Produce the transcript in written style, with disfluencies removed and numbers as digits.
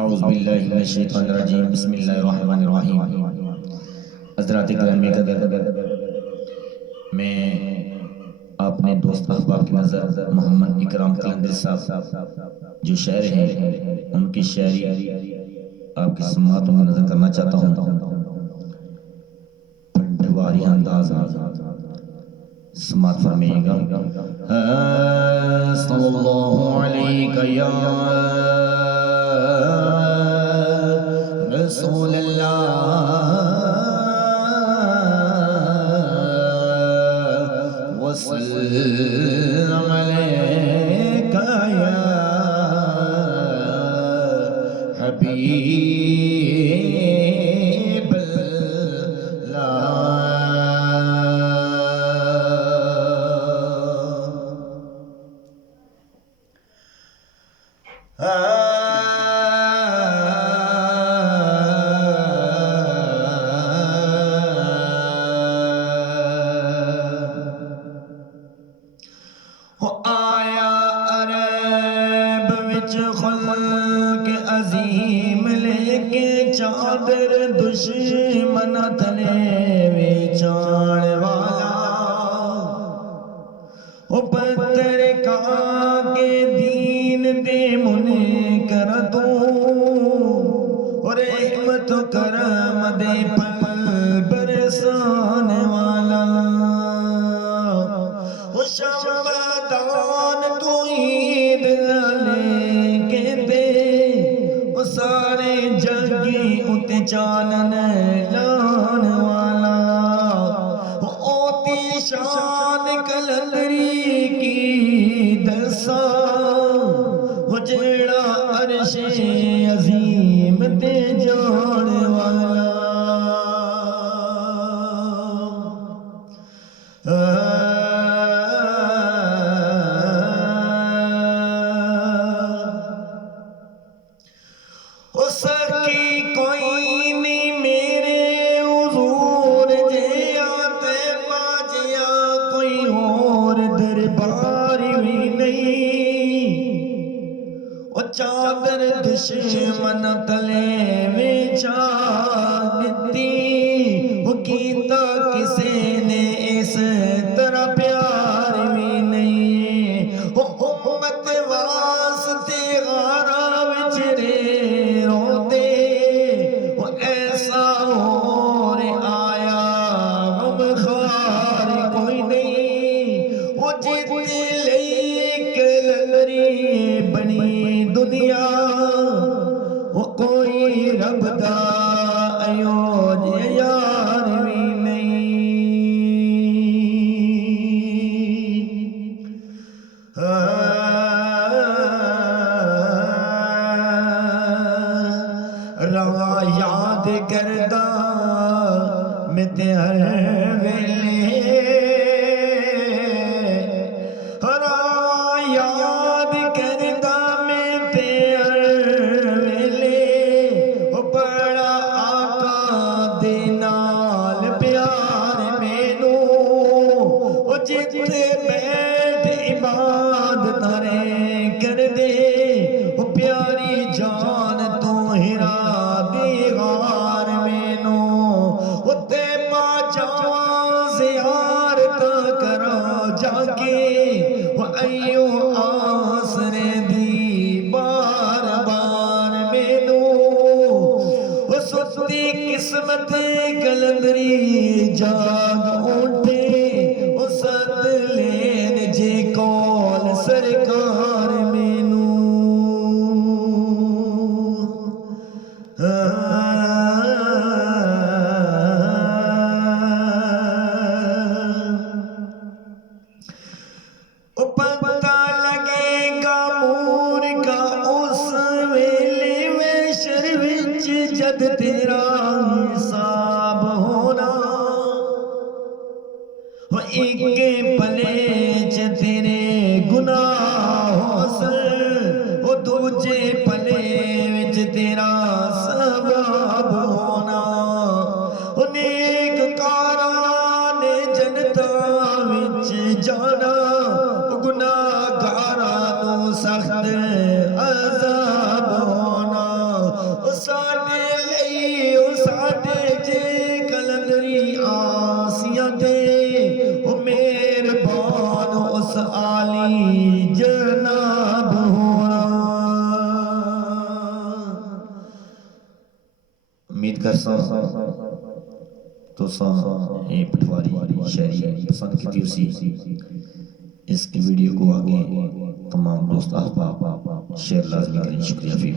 اعوذ باللہ من الشیطان الرجیم بسم اللہ الرحمن الرحیم۔ حضرات گرامی قدر، میں اپنے دوست احباب کی نظر محمد اکرام قلندری صاحب جو شاعر ہیں ان کی شاعری آپ کی سماعتوں میں نظر کرنا چاہتا ہوں۔ پنڈواری انداز سماعت فرمائیے گا۔ صلی اللہ علیہ یا رسول اللہ وسلم علیک یا حبیب چادر دشمن تلے ویچان والا او پتر کا کے دین دے منکر تو اور رحمت و کرم دے پل برسان والا او شمدان تو عید لے کے دے او سارے جگی اتے چانن لان والا اوتی شان قلندری کی دسا جیڑا عرش عظیم تے جان والا سکی کوئی نہیں میرے حضور جے آتے باجیا کوئی اور دربار بھی نہیں او چادر دشمن تلے ویچا دیتی وہ کیتا کسے نے اس طرح پیار بھی نہیں وہ امت واسطے غارہ وچرے بنی دنیا وہ کوئی رب دا ایوج یار بھی نہیں روا یاد کردہ میں تے ہر ویلے جتے بیٹھ عبادت رے کر دے وہ پیاری جان تو ہرا دی غار میں نو وہ تے جان زیارت کرا جا کے وہ ایو آسر دی بار بار میں نو وہ سستی قسمت قلندری جاگ اٹھے ست لین جے کول سرکار مینو پتہ لگے گا مور کا اس ویلے ویشر وچ جد تیرا حساب ہونا ایک پلے چ تیرے گناہ ہو سر وہ دوجے پلے وچ تیرا ثواب ہونا نیک کاراں نے جنتا وچ جانا گناہ گاراں نو سخت عذاب ہونا دے او میرے بان اس عالی جناب ہونا امید کرساں تو ساں اے پٹواری شہری پسند کی تھی اس کی ویڈیو کو آگے تمام دوست احباب شیئر لازمی کریں شکریہ فی